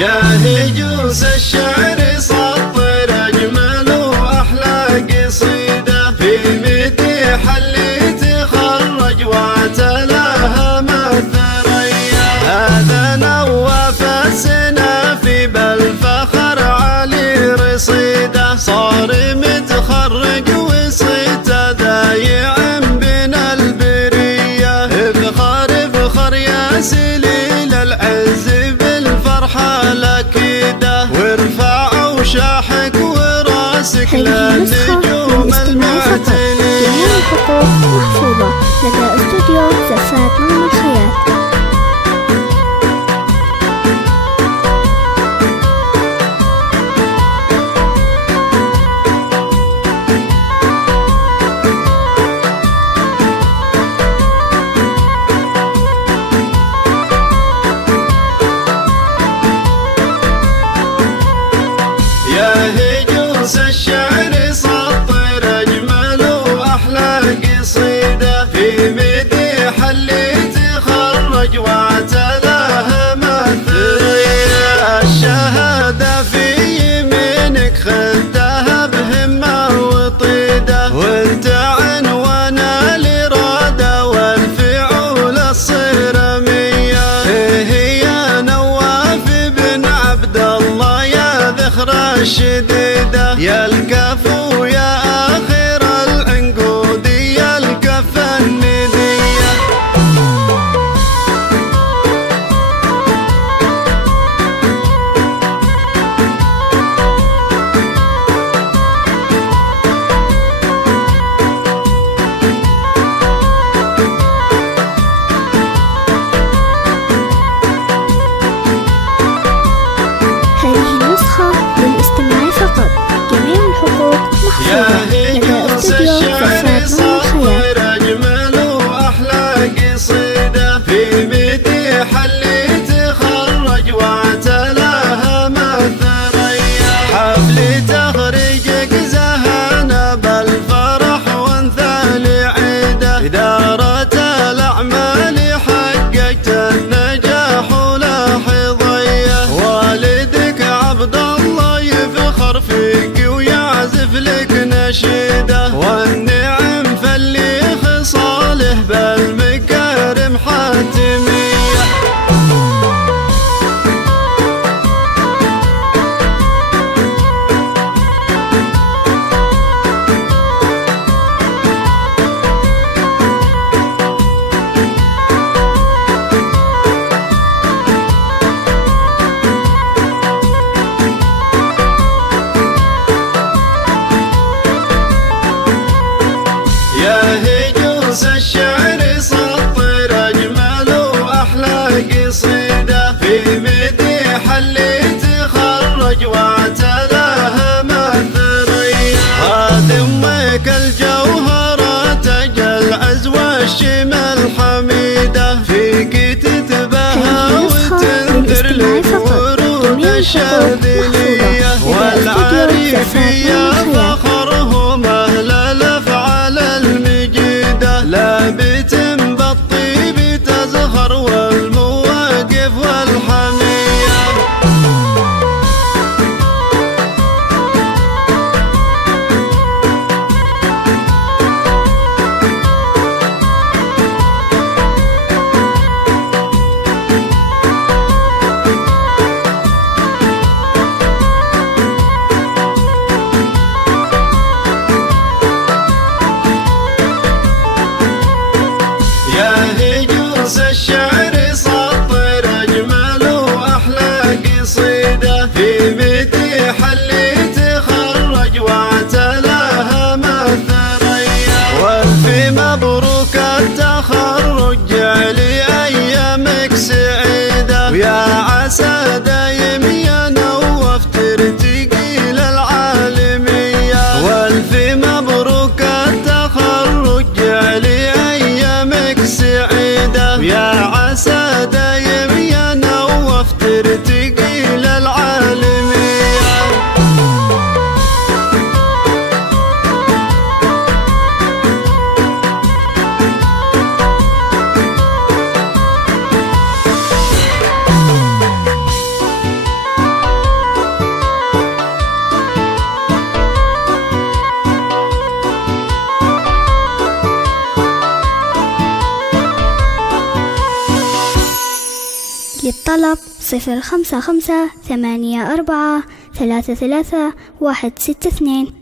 يا هجوس الشعر سطر أجمل وأحلى قصيدة في مديح اللي تخرج وتلاها الثريا. هذا نواف السنافي بالفخر علي رصيده، صار متخرج وصيت ذايع بين البرية. افخر افخر يا سليل العز بالفرحة الأكيدة، وارفع وشاحك وراسك للنجوم المعتلية. جميع الحقوق محفوظة لدى استوديو زفات نغم الحياة. يا هجوس الشعر سطر أجمل وأحلى قصيدة في مديح اللي تخرج وتلاها الثريا. الشهادة في يمينك خذتها بهمة وطيدة، وانت عنوان الإرادة والفعول الصرمية. هي نواف بن عبد الله يا ذخر الشديدة، يا الكفو يا آخر العنقود يا الكف الندية. هذه النسخة للاستماع فقط. جميع الحقوق للطلب 05584333162.